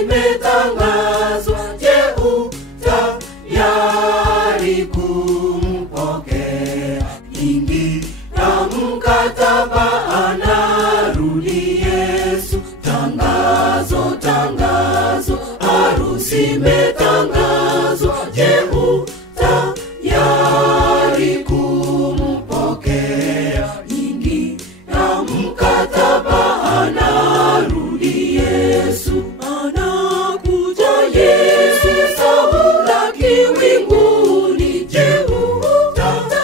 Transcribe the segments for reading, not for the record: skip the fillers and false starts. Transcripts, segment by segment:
imetangazwa, je, utayari kumpokea? Ingia mkataba, anarudi Yesu. Tangazo, tangazo, harusi imetangazwa, je, utayari kumpokea? Ingia mkataba, anarudi Yesu. Anakuja Yesu, samlaki winguni, je,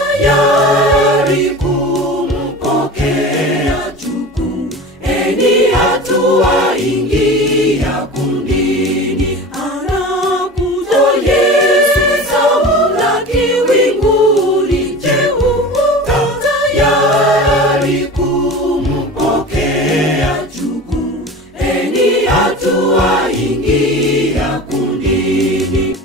utayari kumpokea? Chukueni hatua, ingia kundini. Anakuja Yesu, samlaki winguni, je, utayari kumpokea? Chukueni hatua, ingia kundini.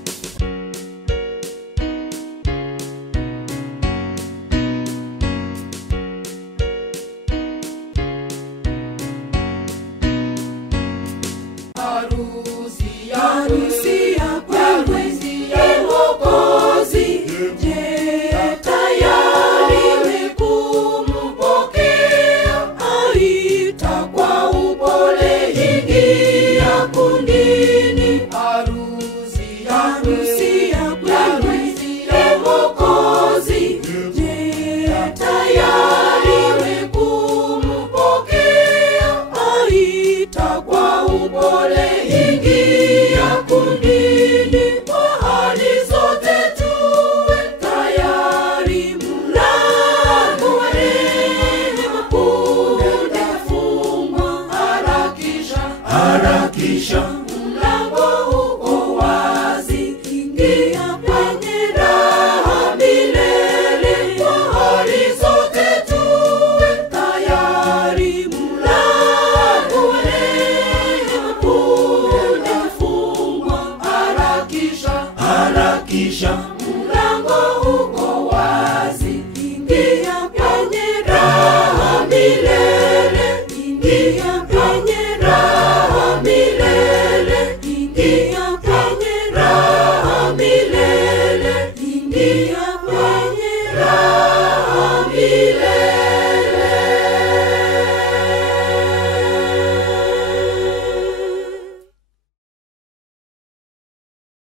Harusi ya kweli ya Mwokozi, je, tayari kumpokea? Aita kwa upole, ingia kundini. Harusi ya kweli ya Mwokozi, je, tayari kumpokea? Aita kwa upole, ingia kundini. Mahali sote tuwe tayari, mlango wa rehema umefungwa. Harakisha, harakisha, mlango uko wazi. Ingia kwenye raha milele. Mahali sote tuwe tayari, mlango wa rehema umefungwa. Harakisha, harakisha.